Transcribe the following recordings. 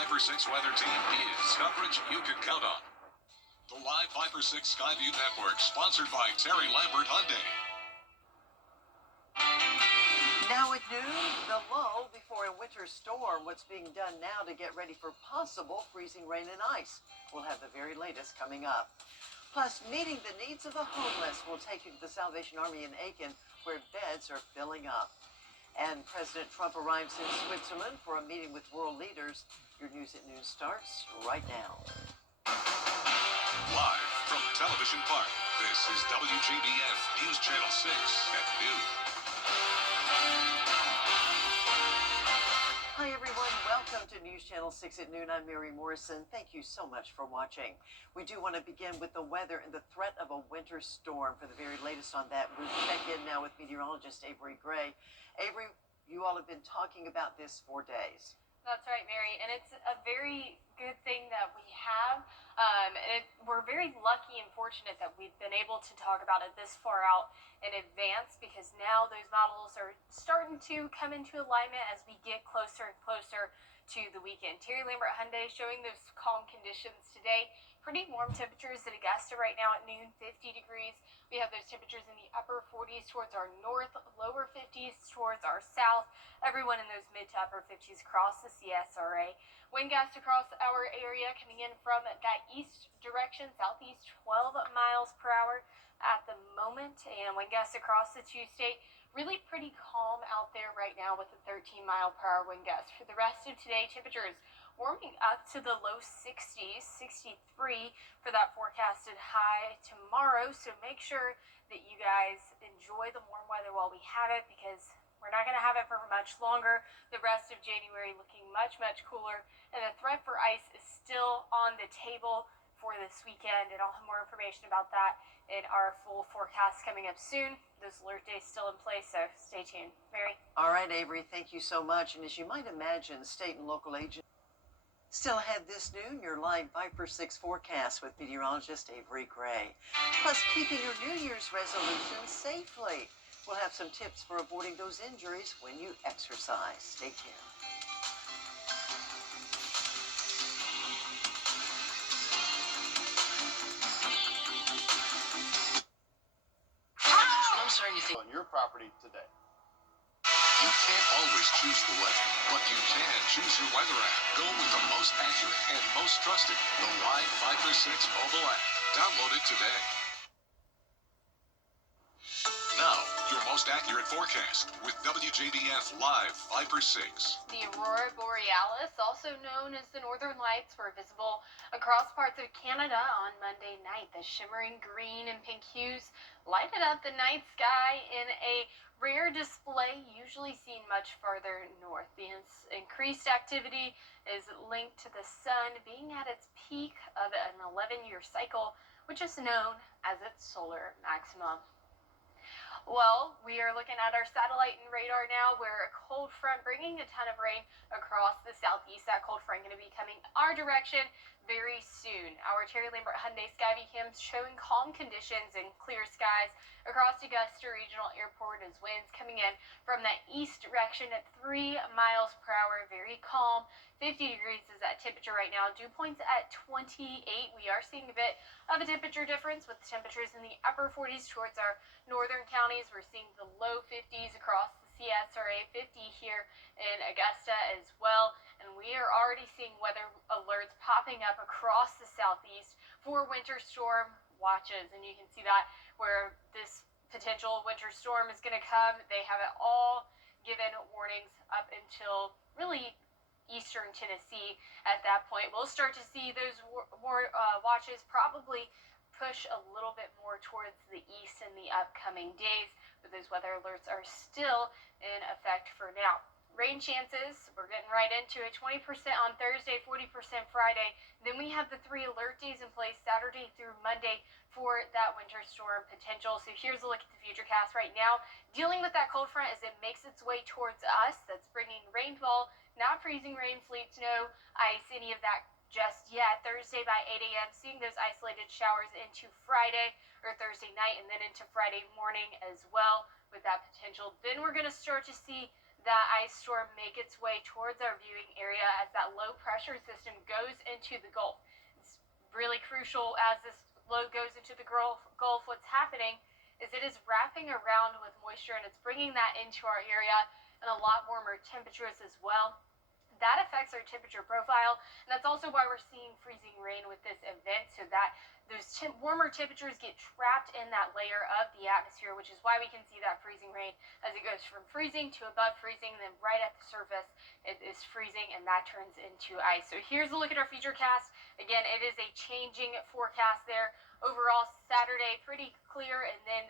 Viper 6 weather team is coverage you can count on. The live Viper 6 Skyview Network, sponsored by Terry Lambert Hyundai. Now at noon, the lull before a winter storm. What's being done now to get ready for possible freezing rain and ice? We'll have the very latest coming up. Plus, meeting the needs of the homeless. We'll take you to the Salvation Army in Aiken, where beds are filling up. And President Trump arrives in Switzerland for a meeting with world leaders. Your News at Noon starts right now. Live from Television Park, this is WJBF News Channel 6 at noon. Hi everyone, welcome to News Channel 6 at noon. I'm Mary Morrison. Thank you so much for watching. We do want to begin with the weather and the threat of a winter storm. For the very latest on that, we'll check in now with meteorologist Avery Gray. Avery, you all have been talking about this for days. That's right, Mary, and it's a very good thing that we have. We're very lucky and fortunate that we've been able to talk about it this far out in advance, because now those models are starting to come into alignment as we get closer and closer to the weekend. Terry Lambert Hyundai showing those calm conditions today. Pretty warm temperatures at Augusta right now at noon, 50 degrees. We have those temperatures in the upper 40s towards our north, lower 50s towards our south. Everyone in those mid to upper 50s across the CSRA. Wind gusts across our area coming in from that east direction, southeast, 12 miles per hour at the moment. And wind gusts across the two-state. Really pretty calm out there right now with a 13-mile-per-hour wind gust. For the rest of today, temperatures warming up to the low 60s, 63 for that forecasted high tomorrow. So make sure that you guys enjoy the warm weather while we have it, because we're not going to have it for much longer. The rest of January looking much, much cooler. And the threat for ice is still on the table for this weekend. And I'll have more information about that in our full forecast coming up soon. Those alert days still in place, so stay tuned. Mary? All right, Avery, thank you so much. And as you might imagine, state and local agencies still ahead this noon, your live Viper 6 forecast with meteorologist Avery Gray. Plus, keeping your New Year's resolutions safely. We'll have some tips for avoiding those injuries when you exercise. Stay tuned. I'm starting to think on your property today. You can't always choose the weather, but you can choose your weather app. Go with the most accurate and most trusted, the Live Viper 6 mobile app. Download it today. Now, your most accurate forecast with WJBF Live Viper 6. The Aurora Borealis, also known as the Northern Lights, were visible across parts of Canada on Monday night. The shimmering green and pink hues lighted up the night sky in a rare display usually seen much farther north. The increased activity is linked to the sun being at its peak of an 11-year cycle, which is known as its solar maximum. Well, we are looking at our satellite and radar now, where a cold front bringing a ton of rain across the southeast. That cold front going to be coming our direction very soon. Our Terry Lambert Hyundai Skyview cams showing calm conditions and clear skies across Augusta Regional Airport, as winds coming in from that east direction at 3 miles per hour. Very calm. 50 degrees is that temperature right now. Dew points at 28. We are seeing a bit of a temperature difference with temperatures in the upper 40s towards our northern counties. We're seeing the low 50s across the CSRA, 50 here in Augusta as well. And we are already seeing weather alerts popping up across the southeast for winter storm watches. And you can see that where this potential winter storm is going to come. They have it all given warnings up until really eastern Tennessee. At that point, we'll start to see those watches probably push a little bit more towards the east in the upcoming days, but those weather alerts are still in effect for now. Rain chances, we're getting right into it. 20% on Thursday, 40% Friday. Then we have the 3 alert days in place Saturday through Monday for that winter storm potential. So here's a look at the futurecast right now. Dealing with that cold front as it makes its way towards us. That's bringing rainfall, not freezing rain, sleet, snow, ice, any of that just yet. Thursday by 8 a.m., seeing those isolated showers into Friday or Thursday night, and then into Friday morning as well with that potential. Then we're going to start to see that ice storm make its way towards our viewing area as that low pressure system goes into the Gulf. It's really crucial as this low goes into the Gulf. What's happening is it is wrapping around with moisture and it's bringing that into our area and a lot warmer temperatures as well. That affects our temperature profile, and that's also why we're seeing freezing rain with this event, so that those warmer temperatures get trapped in that layer of the atmosphere, which is why we can see that freezing rain as it goes from freezing to above freezing, then right at the surface it is freezing, and that turns into ice. So here's a look at our future cast. Again, it is a changing forecast there. Overall, Saturday pretty clear, and then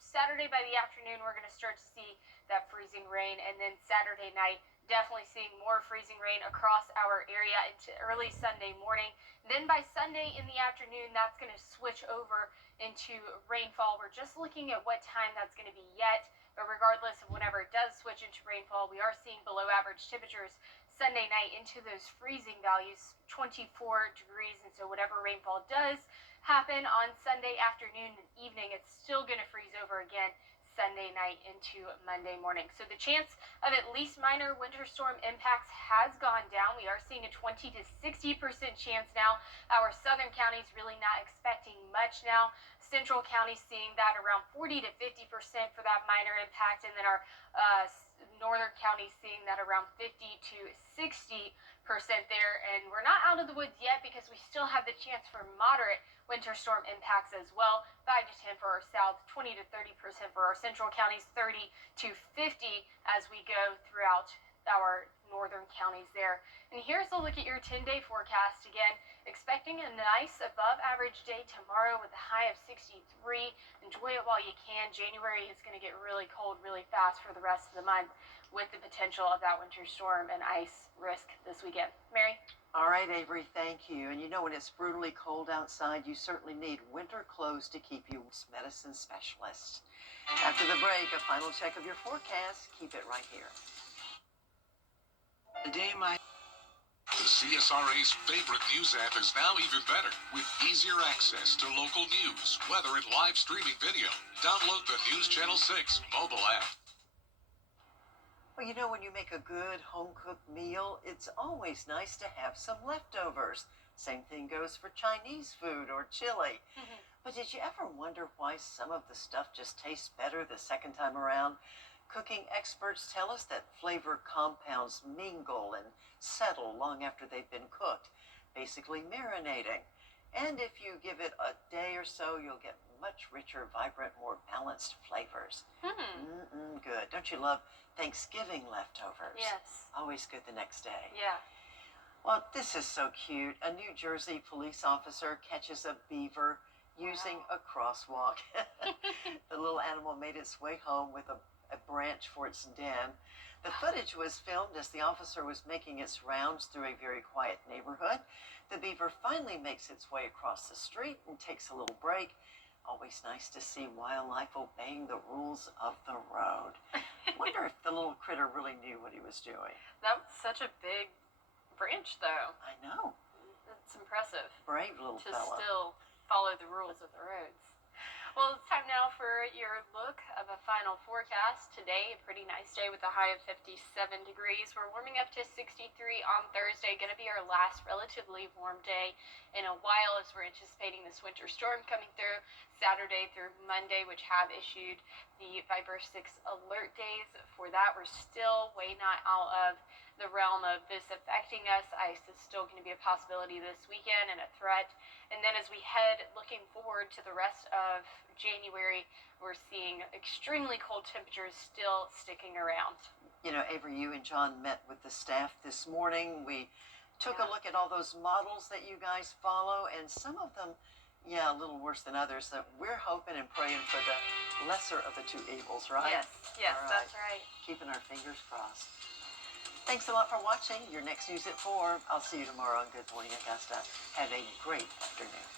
Saturday by the afternoon we're going to start to see that freezing rain, and then Saturday night definitely seeing more freezing rain across our area into early Sunday morning. Then by Sunday in the afternoon, that's going to switch over into rainfall. We're just looking at what time that's going to be yet, but regardless of whenever it does switch into rainfall, we are seeing below average temperatures Sunday night into those freezing values, 24 degrees, and so whatever rainfall does happen on Sunday afternoon and evening, it's still going to freeze over again Sunday night into Monday morning. So the chance of at least minor winter storm impacts has gone down. We are seeing a 20 to 60% chance now. Our southern counties really not expecting much now. Central counties seeing that around 40 to 50% for that minor impact, and then our northern counties seeing that around 50 to 60% there. And we're not out of the woods yet because we still have the chance for moderate winter storm impacts as well. 5 to 10 for our south, 20 to 30% for our central counties, 30 to 50 as we go throughout our northern counties there. And here's a look at your 10-day forecast. Again, expecting a nice above average day tomorrow with a high of 63. Enjoy it while you can. January is going to get really cold really fast for the rest of the month, with the potential of that winter storm and ice risk this weekend. Mary? All right, Avery, thank you. And you know, when it's brutally cold outside, you certainly need winter clothes to keep you medicine specialist. After the break, a final check of your forecast. Keep it right here. Today, the CSRA's favorite news app is now even better, with easier access to local news, weather, and live streaming video. Download the News Channel 6 mobile app. Well, you know, when you make a good home-cooked meal, it's always nice to have some leftovers. Same thing goes for Chinese food or chili. But did you ever wonder why some of the stuff just tastes better the second time around? Cooking experts tell us that flavor compounds mingle and settle long after they've been cooked, basically marinating. And if you give it a day or so, you'll get much richer, vibrant, more balanced flavors. Good. Don't you love Thanksgiving leftovers? Yes. Always good the next day. Yeah. Well, this is so cute. A New Jersey police officer catches a beaver using a crosswalk. The little animal made its way home with a branch for its den. The footage was filmed as the officer was making its rounds through a very quiet neighborhood. The beaver finally makes its way across the street and takes a little break. Always nice to see wildlife obeying the rules of the road. Wonder if the little critter really knew what he was doing. That was such a big branch, though. I know. It's impressive. Brave little to fella. still follow the rules of the roads. Well, it's time now for your look of a final forecast. Today, a pretty nice day with a high of 57 degrees. We're warming up to 63 on Thursday. Going to be our last relatively warm day in a while, as we're anticipating this winter storm coming through Saturday through Monday, which have issued the Viper 6 alert days. For that, we're still way not out of the realm of this affecting us. Ice is still going to be a possibility this weekend and a threat. And then as we head looking forward to the rest of January, we're seeing extremely cold temperatures still sticking around. You know, Avery, you and John met with the staff this morning. We took a look at all those models that you guys follow, and some of them, a little worse than others. That we're hoping and praying for the lesser of the two evils, right? Yes, All right. That's right. Keeping our fingers crossed. Thanks a lot for watching. Your next news at 4. I'll see you tomorrow on Good Morning Augusta. Have a great afternoon.